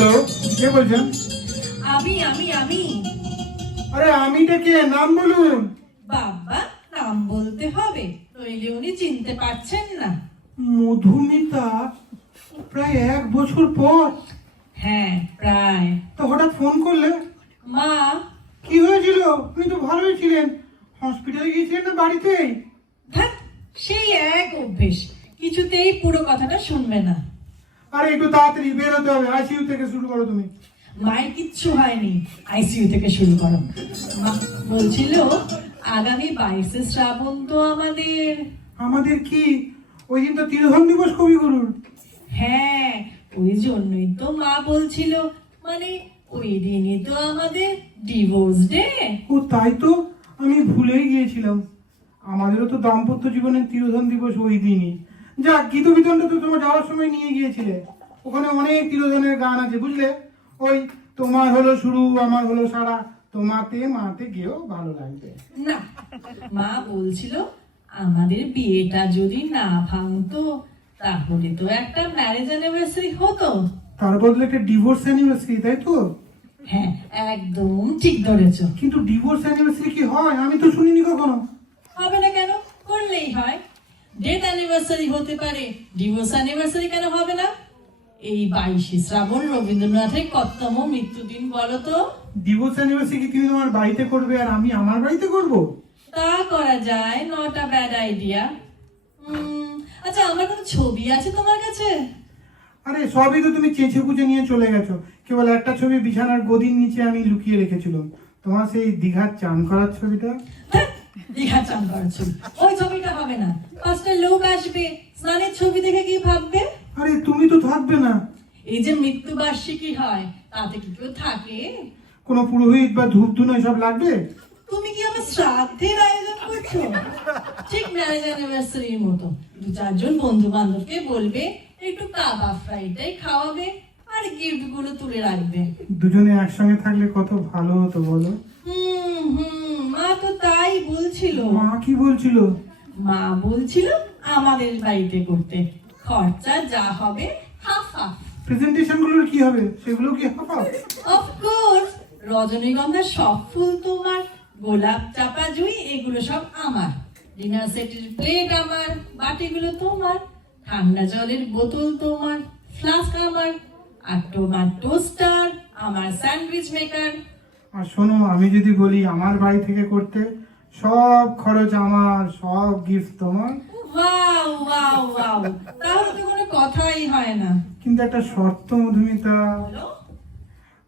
Hello, কে বলছেন? আমি আমি আমি আরে আমিটা কে? নাম বলুন। বাবা, নাম বলতে হবে, নইলে উনি চিনতে পারছেন না। মধুমিতা? প্রায় 1 বছর পর। হ্যাঁ, প্রায়। তো হঠাৎ ফোন করলে? মা, কি হয়েছিল? আপনি তো ভালোই ছিলেন। হসপিটালে গিয়েছিলেন না বাড়িতেই? ধ্যাৎ, সেই এক অভ্যেস, কিছুতেই পুরো কথাটা শুনবে না। আরে একটু তাড়াতাড়ি বেরোতে হবে, আইসিইউ থেকে শুরু করো তুমি। মায়ের কিচ্ছু হয়নি, আইসিইউ থেকে শুরু করো। মা বলছিল আগামী 22শে শ্রাবণ তো আমাদের। আমাদের কি? ওই দিন তো তিরোধান দিবস কবিগুরুর। হ্যাঁ, ওই জন্যই তো মা বলছিল, মানে ওই দিনই তো আমাদের ডিভোর্স ডে। ও তাই তো, আমি ভুলেই গিয়েছিলাম। আমাদেরও তো দাম্পত্য জীবনের তিরোধান দিবস ওই দিনই। যাক, গীত বিতনটা তো তোমার যাওয়ার সময় নিয়ে গিয়েছিলে। ওখানে অনেক তিরোধানের গান আছে, বুঝলে? ওই তোমার হলো শুরু, আমার হলো সারা, তোমাতে মাতে গেও ভালো লাগবে। না, মা বলছিল আমাদের বিয়েটা যদি না ভাঙতো তাহলে তো একটা ম্যারেজ অ্যানিভার্সারি হতো। তার বদলে একটা ডিভোর্স অ্যানিভার্সারি, তাই তো? হ্যাঁ, একদম ঠিক ধরেছো। কিন্তু ডিভোর্স অ্যানিভার্সারি কি হয়? আমি তো শুনিনি কখনো। হবে না কেন? করলেই হয়। ডেথ অ্যানিভার্সারি হতে পারে, ডিভোর্স অ্যানিভার্সারি কেন হবে না? এই 22শে শ্রাবণ রবীন্দ্রনাথের কততম মৃত্যুদিন বলো তো? ডিভোর্স অ্যানিভার্সারি কি তুমি তোমার বাড়িতে করবে আর আমি আমার বাড়িতে করব? তা করা যায়, নট আ ব্যাড আইডিয়া। আচ্ছা, আমার কোনো ছবি আছে তোমার কাছে? আরে সবই তো তুমি চেঁচে পুচে নিয়ে চলে গেছো। কেবল একটা ছবি বিছানার গদির নিচে আমি লুকিয়ে রেখেছিলাম, তোমার সেই দীঘার চান করার ছবিটা। ধ্যাৎ, দীঘা চান করার ছবি, ওই ছবিটা হবে না। পাঁচটা লোক আসবে, স্নানের ছবি দেখে কি ভাববে? আরে তুমি তো থাকবে না। এই যে মৃত্যুবার্ষিকী হয়, তাতে কি কেউ থাকে? কোনো পুরোহিত বা ধূপ ধুনো এসব লাগবে? তুমি কি আমার শ্রাদ্ধের আয়োজন করছো? ঠিক ম্যারেজ অ্যানিভার্সারির মতো 2-4 জন বন্ধু বান্ধবকে বলবে, একটু কাবাব ফ্রাইটাই খাওয়াবে, আর গিফট গুলো তুলে রাখবে। দুজনে একসঙ্গে থাকলে কত ভালো হতো বলো। মা তো তাই বলছিল। মা কি বলছিল? মা বলছিল আমাদের বাড়িতে করতে, খরচা যা হবে হাফ হাফ। প্রেজেন্টেশন গুলোর কি হবে? সেগুলো কি হাফাও? অফকোর্স, রজনীগন্ধার সব ফুল তোমার, গোলাপ চাপা জুঁই এগুলো সব আমার, ডিনার সেটের প্লেট আমার, বাটিগুলো তোমার, ঠান্ডা জলের বোতল তোমার, ফ্লাস্ক আমার, আর তোমার টোস্টার, আমার স্যান্ডউইচ মেকার। আর শোনো, আমি যদি বলি আমার বাড়ি থেকে করতে, সব খরচ আমার, সব গিফট তোমার। ওয়াও ওয়াও ওয়াও, তাহলে তো কোনো কথাই হয় না। কিন্তু একটা শর্ত মধুমিতা। বলো।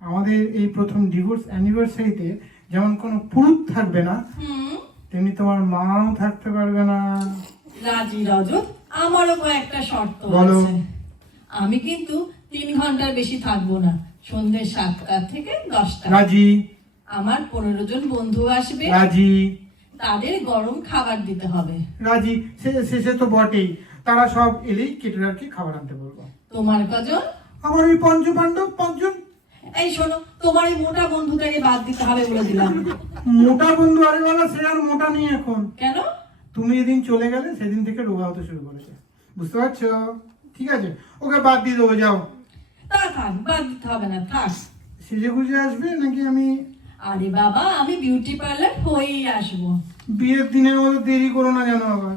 আমাদের এই প্রথম ডিভোর্স অ্যানিভার্সারিতে যেমন কোনো পুরুষ থাকবে না, তেমনি তোমার মাও থাকতে পারবে না। রাজি রজত, আমারও কয়েকটা শর্ত বলো। আছে। আমি কিন্তু 3 ঘন্টার বেশি থাকবো না, সন্ধ্যে 7টা থেকে 10টা। রাজি। আমার 15 জন বন্ধু আসবে, রাজি। তাদের গরম খাবার দিতে হবে। রাজি। সে তো বটেই। তারা সব এলেই কেটারারকে খাবার আনতে বলবো। তোমার কজন? আমার ওই পঞ্চপাণ্ডব 5 জন। এই শোনো, তোমার এই মোটা বন্ধুটাকে বাদ দিতে হবে বলে দিলাম। মোটা বন্ধু? আরে বাবা, সে আর মোটা নেই এখন। কেন? তুমি যেদিন চলে গেলে সেদিন থেকে রোগা হতে শুরু করেছে, বুঝতে পারছো? ঠিক আছে, ওকে বাদ দিয়ে দেবো, যাও। তা থাক, বাদ দিতে হবে না, থাক। সেজে গুজে আসবে নাকি আমি? আরে বাবা, আমি বিউটি পার্লার হয়েই আসবো। বিয়ের দিনের মতো দেরি করো না যেন আবার।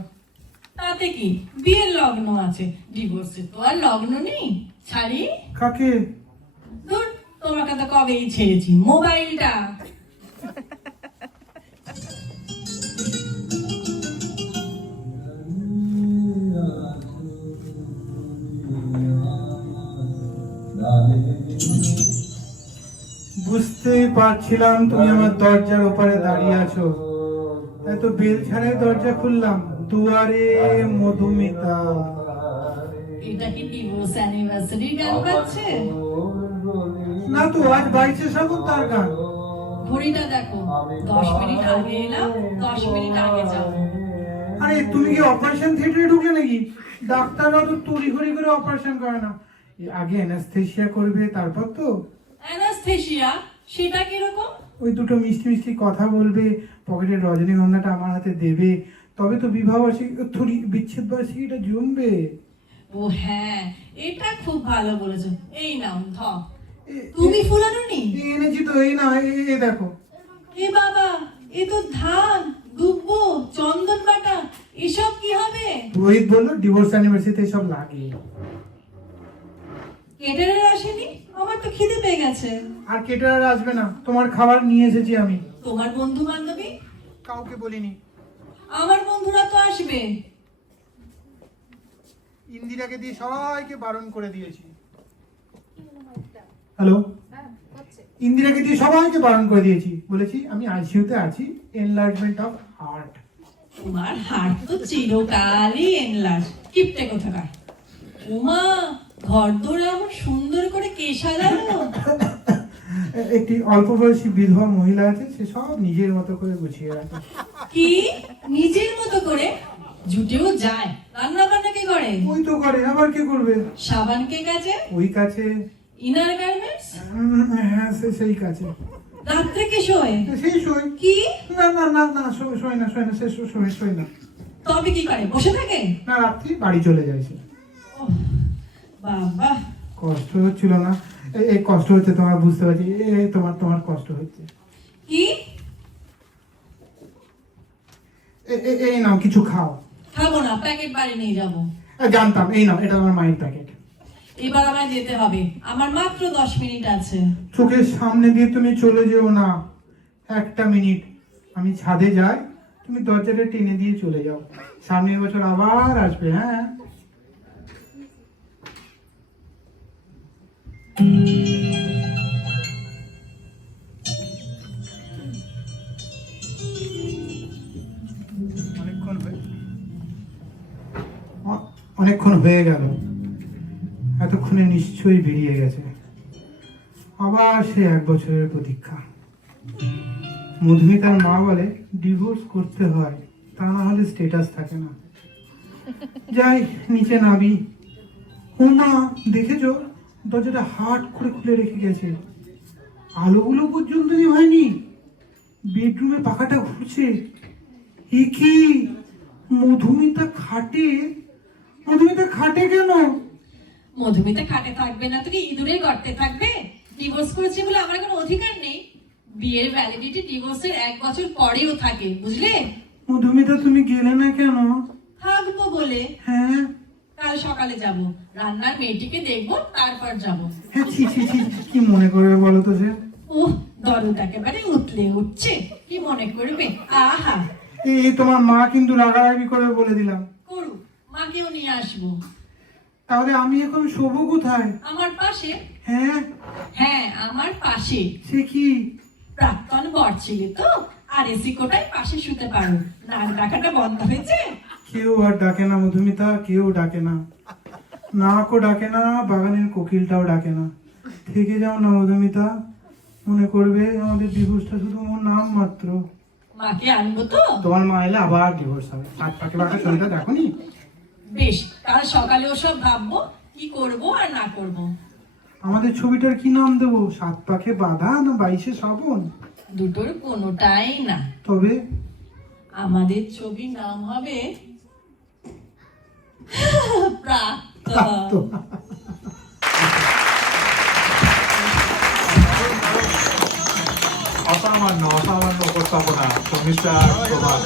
তাতে কি, বিয়ের লগ্ন আছে, ডিভোর্সে তো আর লগ্ন নেই। ছাড়ি? কাকে? দূর, তোমাকে তো কবেই ছেড়েছি, মোবাইলটা। বুঝতেই পারছিলাম তুমি আমার দরজার ওপারে দাঁড়িয়ে আছো, তাই তো বেল ছাড়াই দরজা খুললাম। দুয়ারে মধুমিতা। এটা কি ডিভোর্স অ্যানিভার্সারি গান বাজছে? না তো, আজ 22শে শ্রাবণ, তার গান। ঘড়িটা দেখো, 10 মিনিট আগে এলাম, 10 মিনিট আগে যাবো। আরে তুমি কি অপারেশন থিয়েটারে ঢুকলে নাকি? ডাক্তাররা তো তড়িঘড়ি করে অপারেশন করে না, আগে অ্যানাস্থেসিয়া করবে, তারপর তো। অ্যানাস্থেসিয়া? সেটা কিরকম? ওই দুটো মিষ্টি মিষ্টি কথা বলবে, পকেটের রজনীগন্ধাটা আমার হাতে দেবে, তবে তো বিবাহ বার্ষিকী, থরি বিচ্ছেদ বার্ষিকীটা জমবে। ও হ্যাঁ, এটা খুব ভালো বলেছো। এই নাও ধর, তুমি ফুল আনোনি? এনেছি তো, এই না, এ দেখো। এ বাবা, এ তো ধান, দুব্ব, চন্দন বাটা, এসব কি হবে? রোহিত বললো ডিভোর্স অ্যানিভার্সারিতে সব লাগে। কেটারার আসেনি? আমার তো খিদে পেয়ে গেছে। আর কেটার আসবে না, তোমার খাবার নিয়ে এসেছি আমি। তোমার বন্ধু বান্ধবী? কাউকে বলিনি। আমার বন্ধুরা তো আসবে। ইন্দিরাকে দিয়ে সবাইকে বারণ করে দিয়েছি। হ্যালো, ইন্দিরাকে দিয়ে সবাইকে বারণ করে দিয়েছি, বলেছি আমি আইসিইউতে আছি, এনলার্জমেন্ট অফ হার্ট। তোমার হাত তো চিরকালই এনলার্জ, কিপটে কোথাকার। উমা, ঘর দৌড়ে আমার সুন্দর করে কে সাজালো? একটি অল্প বয়সী বিধবা মহিলা আছে, সে সব নিজের মতো করে গুছিয়ে রাখে। কি নিজের মতো করে? জুটেও যায়, রান্না বান্না কে করে? ওই তো করে, আবার কে করবে? সাবান কে কাছে? ওই কাছে। Inner garments? হ্যাঁ, সেই কাছে। রাত্রে কে শোয়? সেই শোয়। কি? না না না না, শোয় না, সে শোয় না। তবে কি করে, বসে থাকে? না, রাত্রি বাড়ি চলে যায় সে। ওহ, বাবা, কষ্ট হচ্ছিল না? এই কষ্ট হচ্ছে, তোমার বুঝতে পারছি, তোমার কষ্ট হচ্ছে। কি? এই নাও, কিছু খাও। খাবো না, প্যাকেট বাড়ি নিয়ে যাবো। জানতাম, এই নাও, এটা আমার মায়ের প্যাকেট। এবার আমায় যেতে হবে, আমার মাত্র 10 মিনিট আছে। চোখের সামনে দিয়ে তুমি চলে যেও না, 1 মিনিট। আমি ছাদে যাই, তুমি দরজাটা টেনে দিয়ে চলে যাও, সামনের বছর আবার আসবে। হ্যাঁ, অনেকক্ষণ হয়ে গেল, এতক্ষণে নিশ্চয়ই বেরিয়ে গেছে। আবার সে 1 বছরের প্রতীক্ষা। মধুমিতার মা বলে ডিভোর্স করতে হয়, তা না হলে স্ট্যাটাস থাকে না। যাই, নিচে নামি। ও মা, দেখেছো দরজাটা হাট করে খুলে রেখে গেছে, আলোগুলো পর্যন্ত হয়নি, বেডরুমে পাখাটা ঘুরছে। এ কি, মধুমিতা খাটে? মধুমিতা খাটে কেন? মধুমিতা খাটে থাকবে না তো কি ইঁদুরের গর্তে থাকবে? ডিভোর্স করেছে বলে আমার কোনো অধিকার নেই? বিয়ের ভ্যালিডিটি ডিভোর্সের 1 বছর পরেও থাকে, বুঝলে? মধুমিতা, তুমি গেলে না কেন? থাকবো বলে। হ্যাঁ কাল সকালে যাব, রান্নার মেয়েটিকে দেখবো, তারপর যাব। হ্যাঁ, ছি, কি মনে করবে বলো তো সে? ওহ, দরদ একেবারে উতলে উঠছে, কি মনে করবে? আহা, এই তোমার মা কিন্তু রাগারাগি করে, বলে দিলাম। করুক, মাকেও নিয়ে আসবো। তাহলে আমি এখন শোবো কোথায়? আমার পাশে। হ্যাঁ, হ্যাঁ, আমার পাশে। সে কি? প্রাক্তন বর ছেলে তো, আর এসি কোটায় পাশে শুতে পারো। নাক ডাকাটা বন্ধ হয়েছে? কেউ আর ডাকে না মধুমিতা, কেউ ডাকে না, নাকও ডাকে না, বাগানের কোকিলটাও ডাকে না। থেকে যাও না মধুমিতা, মনে করবে আমাদের ডিভোর্সটা শুধু আমার নাম মাত্র। মাকে আনবো তো? তোমার মা এলে আবার ডিভোর্স হবে। সাত পাকে বাঁকা ছবিটা দেখো নি? বেশ, কাল সকালে ওসব ভাববো, কি করব আর না করব। আমাদের ছবিটার কি নাম দেবো? 7 পাকে বাঁধা না 22 শ্রাবণ? দুটোর কোনোটাই না। তবে আমাদের ছবির নাম হবে প্রাক্তন। অসামান্য উপস্থাপনা শর্মিষ্ঠা প্রভাত।